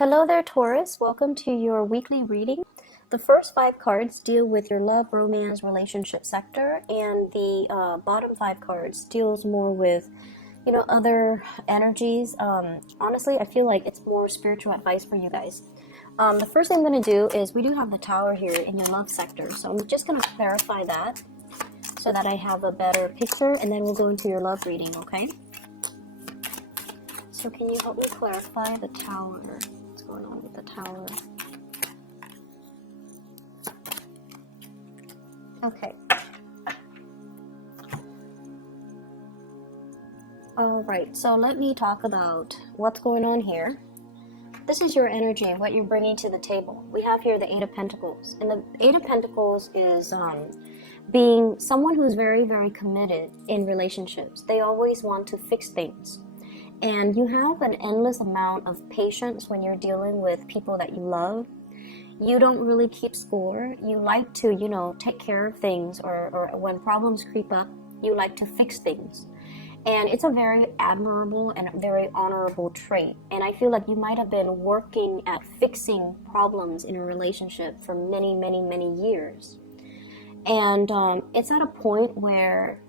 Hello there, Taurus. Welcome to your weekly reading. The first 5 cards deal with your love, romance, relationship sector, and the bottom 5 cards deals more with, other energies. Honestly, I feel like it's more spiritual advice for you guys. The first thing I'm going to do is we do have the Tower here in your love sector, so I'm just going to clarify that so that I have a better picture, and then we'll go into your love reading, okay? So can you help me clarify the Tower? What's going on with the Tower? Okay. Alright, so let me talk about what's going on here. This is your energy and what you're bringing to the table. We have here the Eight of Pentacles. And the Eight of Pentacles is being someone who's very, very committed in relationships. They always want to fix things. And you have an endless amount of patience when you're dealing with people that you love. You don't really keep score. You like to, take care of things, or when problems creep up, you like to fix things. And it's a very admirable and very honorable trait. And I feel like you might have been working at fixing problems in a relationship for many, many, many years. And it's at a point where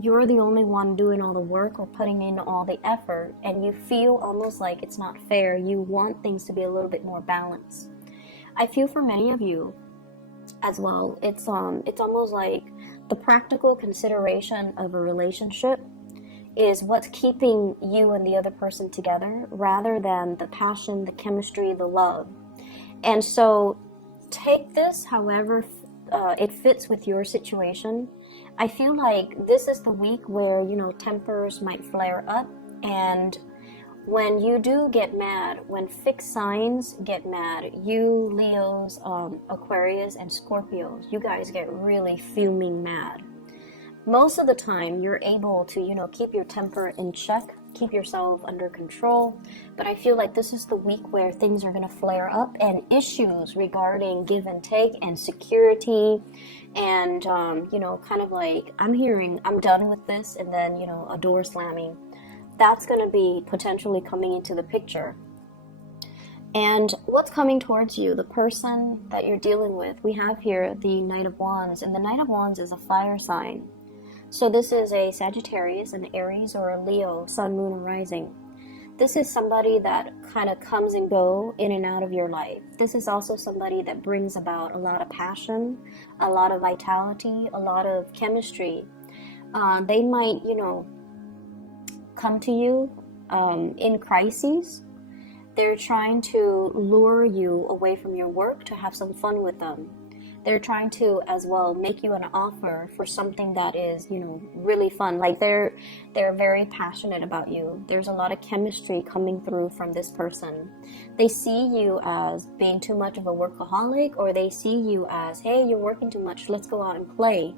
you're the only one doing all the work or putting in all the effort, and you feel almost like it's not fair. You want things to be a little bit more balanced. I feel for many of you as well, it's almost like the practical consideration of a relationship is what's keeping you and the other person together rather than the passion, the chemistry, the love. And so take this however it fits with your situation. I feel like this is the week where, tempers might flare up, and when you do get mad, when fixed signs get mad, you Leos, Aquarius, and Scorpios, you guys get really fuming mad. Most of the time, you're able to, keep your temper in check, keep yourself under control. But I feel like this is the week where things are going to flare up, and issues regarding give and take and security and, kind of like I'm done with this, and then, a door slamming. That's going to be potentially coming into the picture. And what's coming towards you, the person that you're dealing with, we have here the Knight of Wands, and the Knight of Wands is a fire sign. So this is a Sagittarius, an Aries, or a Leo, Sun, Moon, or Rising. This is somebody that kind of comes and go in and out of your life. This is also somebody that brings about a lot of passion, a lot of vitality, a lot of chemistry. They might, come to you in crises. They're trying to lure you away from your work to have some fun with them. They're trying to as well make you an offer for something that is, really fun. Like they're very passionate about you. There's a lot of chemistry coming through from this person. They see you as being too much of a workaholic, or they see you as, hey, you're working too much, let's go out and play.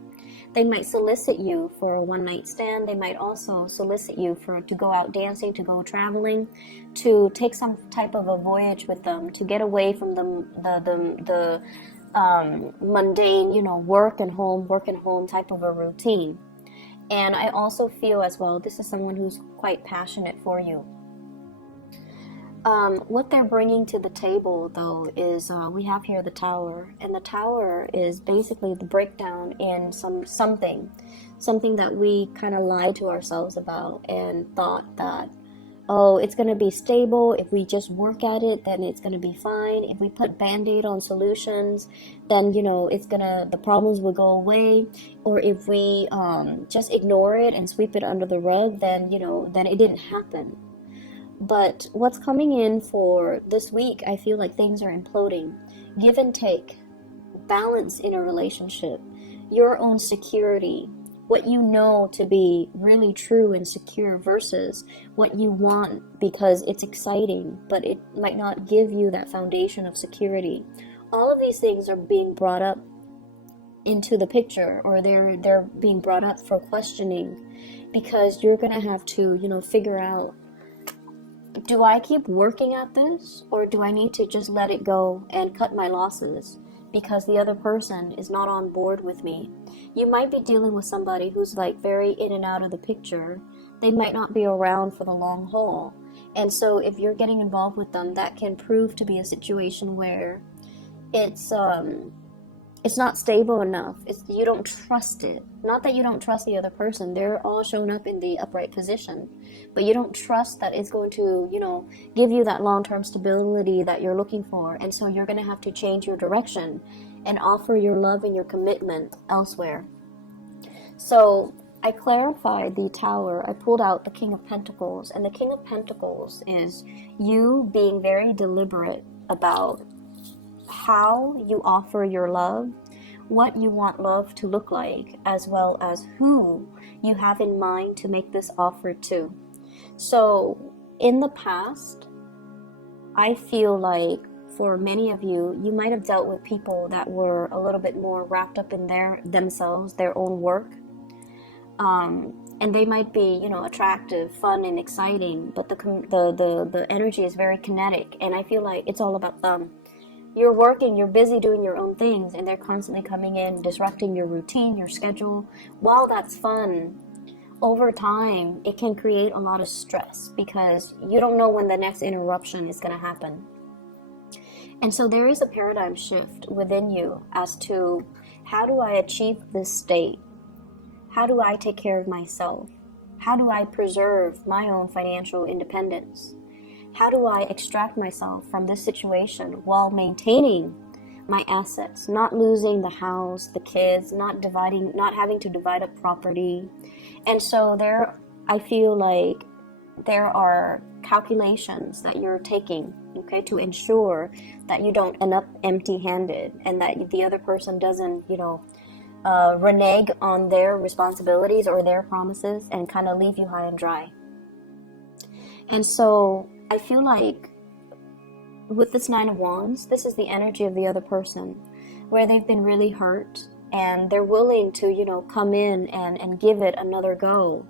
They might solicit you for a one-night stand. They might also solicit you to go out dancing, to go traveling, to take some type of a voyage with them, to get away from the mundane, work and home type of a routine. And I also feel as well, this is someone who's quite passionate for you. What they're bringing to the table, though, is we have here the Tower, and the Tower is basically the breakdown in something that we kind of lied to ourselves about and thought that, oh, it's going to be stable. If we just work at it, then it's going to be fine. If we put Band-Aid on solutions, then, the problems will go away. Or if we just ignore it and sweep it under the rug, then it didn't happen. But what's coming in for this week, I feel like things are imploding. Give and take, balance in a relationship, your own security, what you know to be really true and secure versus what you want because it's exciting, but it might not give you that foundation of security. All of these things are being brought up into the picture, or they're being brought up for questioning, because you're going to have to, figure out, do I keep working at this, or do I need to just let it go and cut my losses because the other person is not on board with me? You might be dealing with somebody who's like very in and out of the picture. They might not be around for the long haul. And so if you're getting involved with them, that can prove to be a situation where it's not stable enough. You don't trust it. Not that you don't trust the other person. They're all shown up in the upright position. But you don't trust that it's going to, give you that long-term stability that you're looking for. And so you're going to have to change your direction and offer your love and your commitment elsewhere. So I clarified the Tower. I pulled out the King of Pentacles. And the King of Pentacles is you being very deliberate about how you offer your love, what you want love to look like, as well as who you have in mind to make this offer to. So in the past, I feel like for many of you, you might have dealt with people that were a little bit more wrapped up in themselves, their own work. And they might be, attractive, fun, and exciting, but the energy is very kinetic, and I feel like it's all about them. You're working, you're busy doing your own things, and they're constantly coming in, disrupting your routine, your schedule. While that's fun, over time, it can create a lot of stress because you don't know when the next interruption is going to happen. And so there is a paradigm shift within you as to how do I achieve this state? How do I take care of myself? How do I preserve my own financial independence? How do I extract myself from this situation while maintaining my assets, not losing the house, the kids, not having to divide up property? And so I feel like there are calculations that you're taking, okay, to ensure that you don't end up empty-handed and that the other person doesn't, renege on their responsibilities or their promises and kind of leave you high and dry. And so I feel like with this Nine of Wands, this is the energy of the other person where they've been really hurt and they're willing to, come in and give it another go.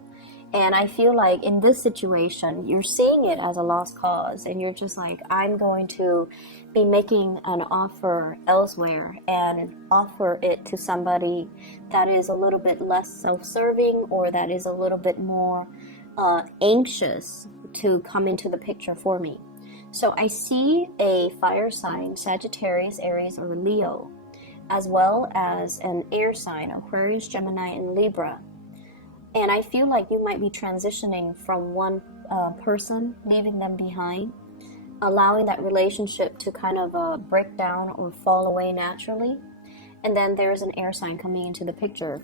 And I feel like in this situation, you're seeing it as a lost cause and you're just like, I'm going to be making an offer elsewhere and offer it to somebody that is a little bit less self-serving or that is a little bit more anxious to come into the picture for me. So I see a fire sign, Sagittarius, Aries, or Leo, as well as an air sign, Aquarius, Gemini, and Libra. And I feel like you might be transitioning from one person, leaving them behind, allowing that relationship to kind of break down or fall away naturally. And then there's an air sign coming into the picture.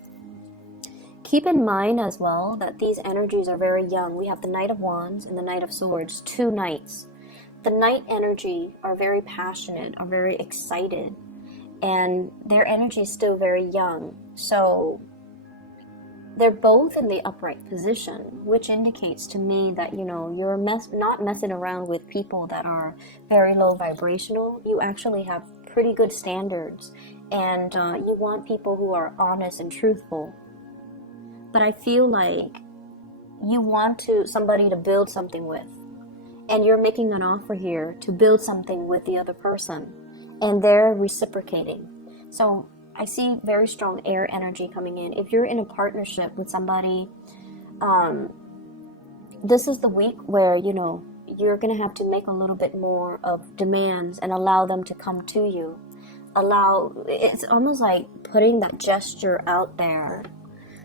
Keep in mind as well that these energies are very young. We have the Knight of Wands and the Knight of Swords, two knights. The Knight energy are very passionate, are very excited, and their energy is still very young. So they're both in the upright position, which indicates to me that, you're not messing around with people that are very low vibrational. You actually have pretty good standards, and you want people who are honest and truthful. But I feel like you want somebody to build something with, and you're making an offer here to build something with the other person, and they're reciprocating. So I see very strong air energy coming in. If you're in a partnership with somebody, this is the week where, you're going to have to make a little bit more of demands and allow them to come to you. It's almost like putting that gesture out there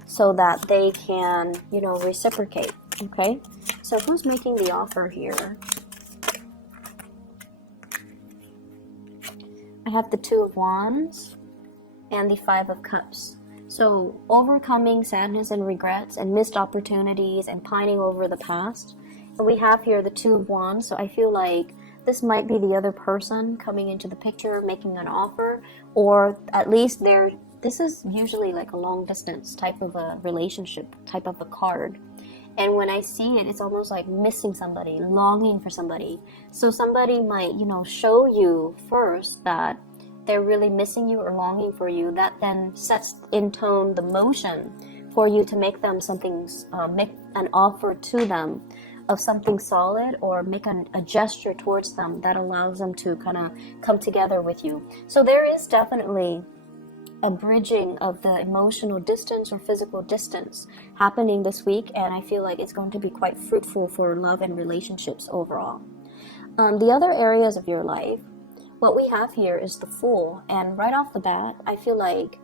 so that they can, reciprocate, okay? So who's making the offer here? I have the Two of Wands and the Five of Cups. So overcoming sadness and regrets and missed opportunities and pining over the past. And we have here the Two of Wands. So I feel like this might be the other person coming into the picture, making an offer, or at least this is usually like a long distance type of a relationship, type of a card. And when I see it, it's almost like missing somebody, longing for somebody. So somebody might, show you first that they're really missing you or longing for you. That then sets in tone the motion for you to make them make an offer to them of something solid, or make a gesture towards them that allows them to kind of come together with you. So there is definitely a bridging of the emotional distance or physical distance happening this week, and I feel like it's going to be quite fruitful for love and relationships overall. The other areas of your life, what we have here is the Fool, and right off the bat, I feel like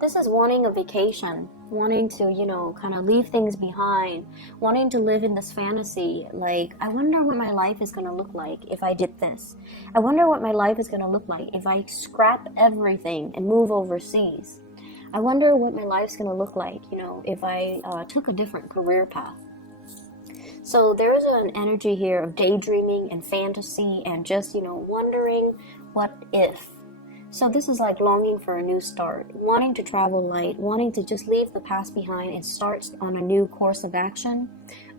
this is wanting a vacation, wanting to, kind of leave things behind, wanting to live in this fantasy. Like, I wonder what my life is going to look like if I did this. I wonder what my life is going to look like if I scrap everything and move overseas. I wonder what my life's going to look like, if I took a different career path. So there's an energy here of daydreaming and fantasy and just, wondering what if. So this is like longing for a new start, wanting to travel light, wanting to just leave the past behind and start on a new course of action,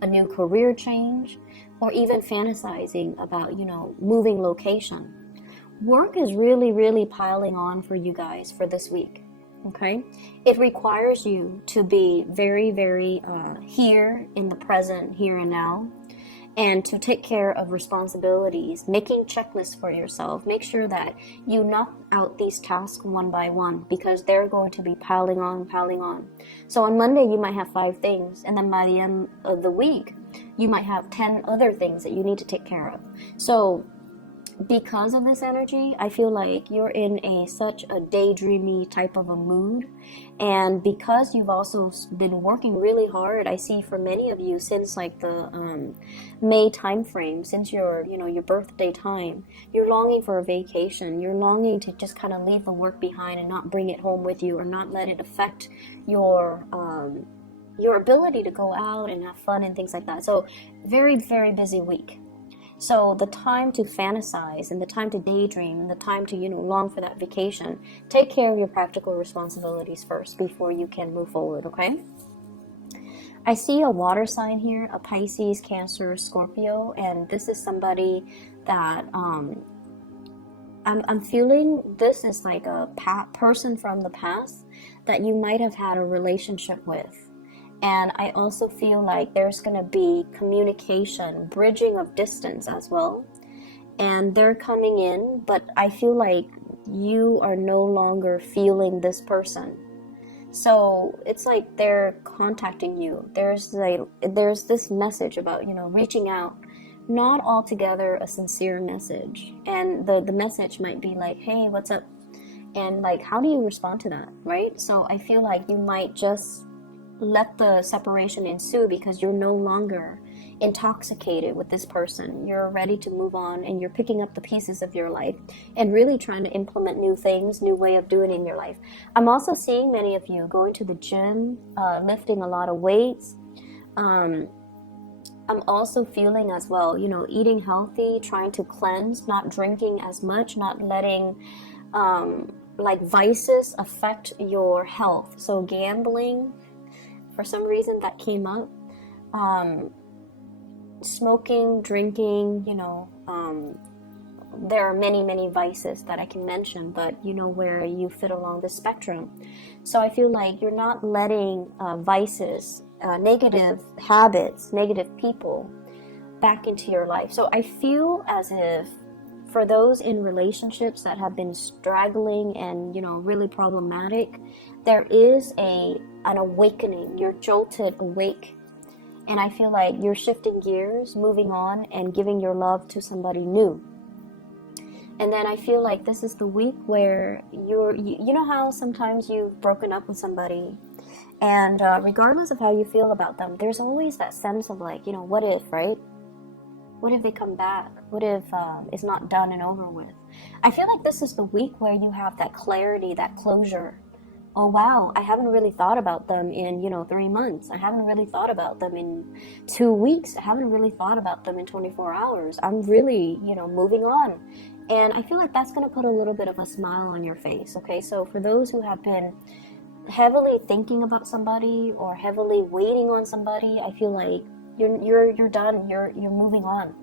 a new career change, or even fantasizing about, moving location. Work is really, really piling on for you guys for this week, okay? It requires you to be very, very here in the present, here and now, and to take care of responsibilities, making checklists for yourself. Make sure that you knock out these tasks one by one, because they're going to be piling on. So on Monday, you might have 5 things, and then by the end of the week, you might have 10 other things that you need to take care of. So because of this energy, I feel like you're in such a daydreamy type of a mood, and because you've also been working really hard, I see for many of you since like the May time frame, since your birthday time, you're longing for a vacation. You're longing to just kind of leave the work behind and not bring it home with you, or not let it affect your ability to go out and have fun and things like that. So very, very busy week. So the time to fantasize and the time to daydream and the time to, long for that vacation, take care of your practical responsibilities first before you can move forward, okay? I see a water sign here, a Pisces, Cancer, Scorpio, and this is somebody that I'm feeling this is like a person from the past that you might have had a relationship with. And I also feel like there's going to be communication, bridging of distance as well. And they're coming in, but I feel like you are no longer feeling this person. So it's like they're contacting you. There's this message about, reaching out, not altogether a sincere message. And the message might be like, hey, what's up? And like, how do you respond to that, right? So I feel like you might just let the separation ensue because you're no longer intoxicated with this person. You're ready to move on, and you're picking up the pieces of your life and really trying to implement new things, new way of doing in your life. I'm also seeing many of you going to the gym, lifting a lot of weights. I'm also feeling as well, eating healthy, trying to cleanse, not drinking as much, not letting vices affect your health. So gambling, for some reason that came up. Smoking, drinking, there are many, many vices that I can mention, but where you fit along the spectrum. So I feel like you're not letting vices, negative habits, negative people back into your life. So I feel as if for those in relationships that have been straggling and, really problematic, there is an awakening. You're jolted awake. And I feel like you're shifting gears, moving on, and giving your love to somebody new. And then I feel like this is the week where you know how sometimes you've broken up with somebody, and regardless of how you feel about them, there's always that sense of like, what if, right? What if they come back? What if it's not done and over with? I feel like this is the week where you have that clarity, that closure. Oh wow, I haven't really thought about them in 3 months. I haven't really thought about them in 2 weeks. I haven't really thought about them in 24 hours. I'm really moving on. And I feel like that's going to put a little bit of a smile on your face. Okay, so for those who have been heavily thinking about somebody or heavily waiting on somebody, I feel like you're done. You're moving on.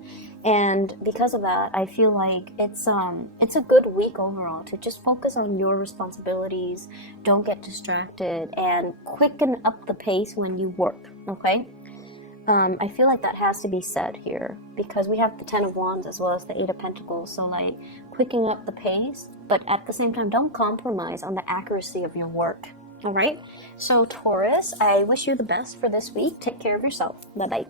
And because of that, I feel like it's a good week overall to just focus on your responsibilities. Don't get distracted, and quicken up the pace when you work, okay? I feel like that has to be said here because we have the 10 of Wands as well as the 8 of Pentacles. So like picking up the pace, but at the same time, don't compromise on the accuracy of your work. All right? So Taurus, I wish you the best for this week. Take care of yourself. Bye-bye.